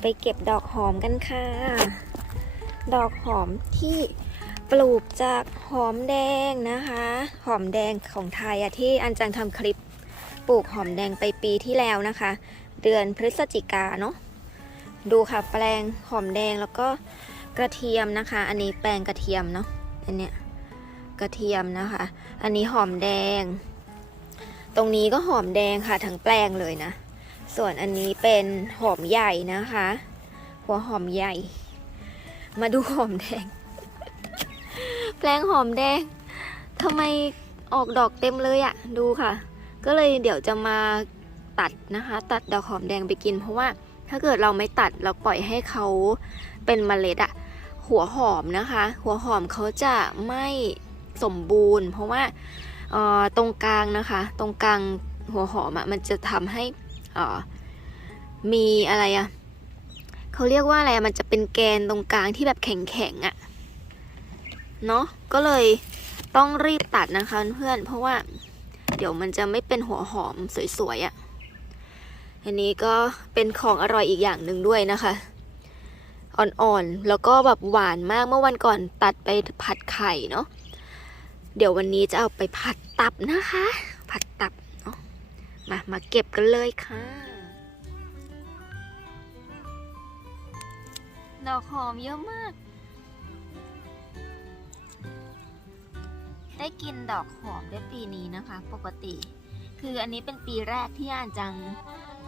ไปเก็บดอกหอมกันค่ะ ดอกหอมที่ปลูกจากหอมแดงนะคะ หอมแดงของไทยอะที่อันจังทำคลิปปลูกหอมแดงไปปีที่แล้วนะคะ เดือนพฤศจิกาเนาะดูค่ะแปลงหอมแดงแล้วก็กระเทียมนะคะ อันนี้แปลงกระเทียมเนาะอันเนี้ยกระเทียมนะคะ อันนี้หอมแดง ตรงนี้ก็หอมแดงค่ะทั้งแปลงเลยนะ ส่วนอันนี้เป็นหอมใหญ่นะคะ หัวหอมใหญ่ มาดูหอมแดง แปลงหอมแดงทำไมออกดอกเต็มเลยอะดูค่ะ ก็เลยเดี๋ยวจะมาตัดนะคะ ตัดดอกหอมแดงไปกิน เพราะว่าถ้าเกิดเราไม่ตัดเราปล่อยให้เขาเป็นเมล็ดอะหัวหอมนะคะ หัวหอมเขาจะไม่สมบูรณ์ เพราะว่าออตรงกลางนะคะ ตรงกลางหัวหอมอะมันจะทำให้ มีอะไรอะเขาเรียกว่าอะไรมันจะเป็นแกนตรงกลางที่แบบแข็งๆอะเนาะก็เลยต้องรีบตัดนะคะเพื่อนเพราะว่าเดี๋ยวมันจะไม่เป็นหัวหอมสวยๆอะ่ะ อันนี้ก็เป็นของอร่อยอีกอย่างหนึ่งด้วยนะคะ อ่อนๆ แล้วก็แบบหวานมากเมื่อวันก่อนตัดไปผัดไข่เนาะ เดี๋ยววันนี้จะเอาไปผัดตับนะคะ ผัดตับ มา มาเก็บกันเลยค่ะ ดอกหอมเยอะมาก ได้กินดอกหอมได้ปีนี้นะคะ ปกติ คืออันนี้เป็นปีแรกที่อ่านจัง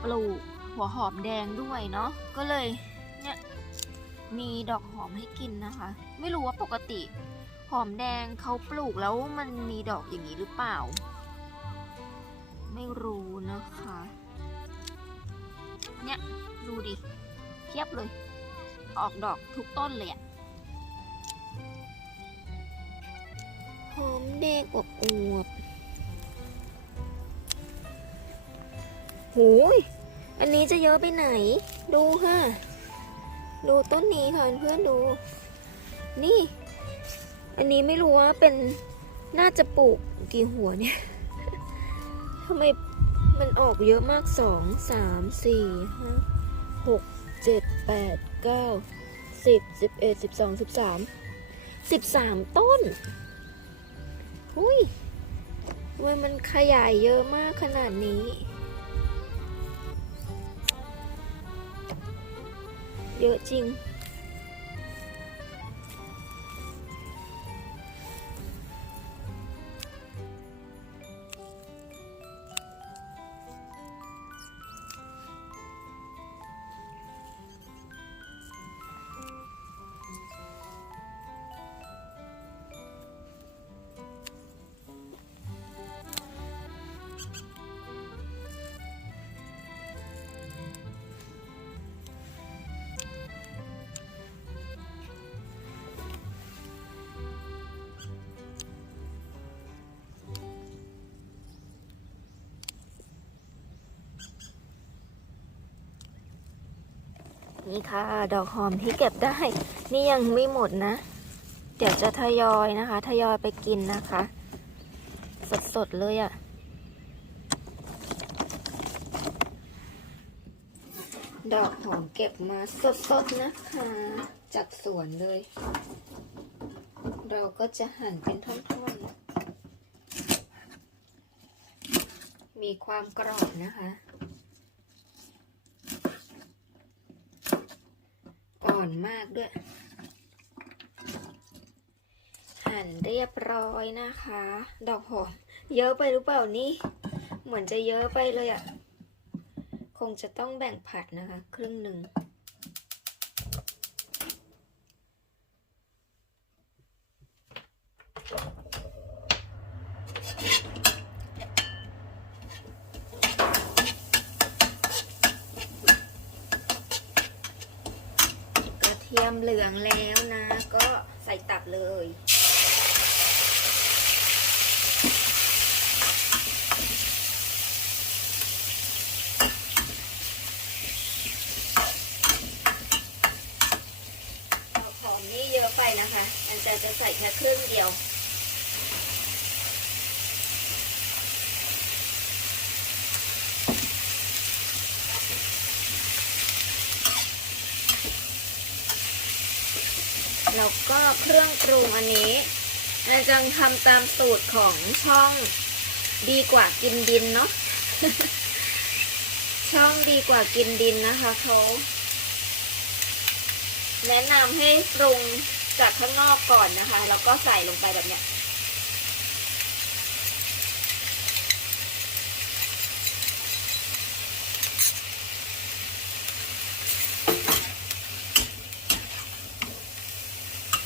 ปลูกหัวหอมแดงด้วยเนาะ ก็เลยเนี่ยมีดอกหอมให้กินนะคะ ไม่รู้ว่าปกติ หอมแดงเขาปลูกแล้วมันมีดอกอย่างนี้หรือเปล่า ไม่รู้นะคะ เนี่ย ดูดิเทียบเลย ออกดอกทุกต้นเลยอะหอมแดงอบอวบหูยอันนี้จะเยอะไปไหน ดูค่ะ ดูต้นนี้ค่ะเพื่อนๆดู นี่ อันนี้ไม่รู้ว่าเป็นน่าจะปลูกกี่หัวเนี่ย ทำไมมันออกเยอะมากสองสามสี่ห้าหกเจ็ดแปดเก้าสิบสิบเอ็ดสิบสองสิบสามสิบสามต้นอุ้ยทำไมมันขยายเยอะมากขนาดนี้ เยอะจริง นี่ค่ะ ดอกหอมที่เก็บได้ นี่ยังไม่หมดนะ เดี๋ยวจะทยอยนะคะ ทยอยไปกินนะคะ สดๆเลยอะ่ะดอกหอมเก็บมาสดๆนะคะ จากสวนเลย เราก็จะหั่นเป็นท่อนๆ มีความกรอบนะคะ อ่อน มากด้วย หั่นเรียบร้อยนะคะ ดอกหอม เยอะไปหรือเปล่านี่ เหมือนจะเยอะไปเลยอะ่ะ คงจะต้องแบ่งผัดนะคะ ครึ่งหนึ่ง เทียมเหลืองแล้วนะ ก็ใส่ตับเลยดอกหอมนี่เยอะไปนะคะ อันจะจะใส่แค่ครึ่งเดียว แล้วก็เครื่องปรุงอันนี้อาจังทำตามสูตรของช่องดีกว่ากินดินเนาะช่องดีกว่ากินดินนะคะเขาแนะนำให้ปรุงจากข้างนอกก่อนนะคะ แล้วก็ใส่ลงไปแบบเนี้ย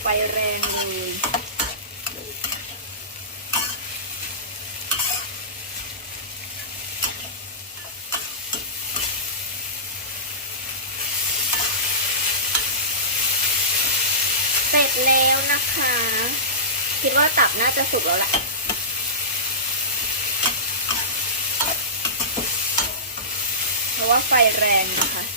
ไฟแรงเลยเสร็จแล้วนะคะ คิดว่าตับน่าจะสุกแล้วแหละเพราะว่าไฟแรงนะคะ